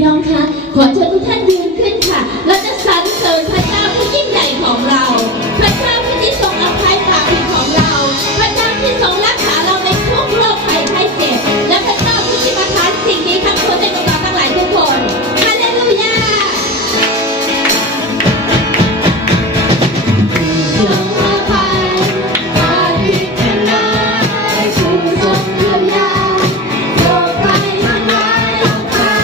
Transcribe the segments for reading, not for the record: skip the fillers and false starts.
พี่น้องคะขอเชิญทุกท่านยืนขึ้นค่ะเราจะสรรเสริญพระเจ้าผู้ยิ่งใหญ่ของเราพระเจ้าผู้ที่ทรงอภัยความผิดของเราพระเจ้าที่ทรงรักษาเราในทุกโรคภัยไข้เจ็บและพระเจ้าผู้ที่ประทานสิ่งนี้ทั้งคนในตัวเราทั้งหลายทุกคนฮาเลลูยาทรงอภัยความผิดทั้งหลายผู้ทรงเยียวยาโรคภัยทั้งหลายของข้า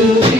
คือ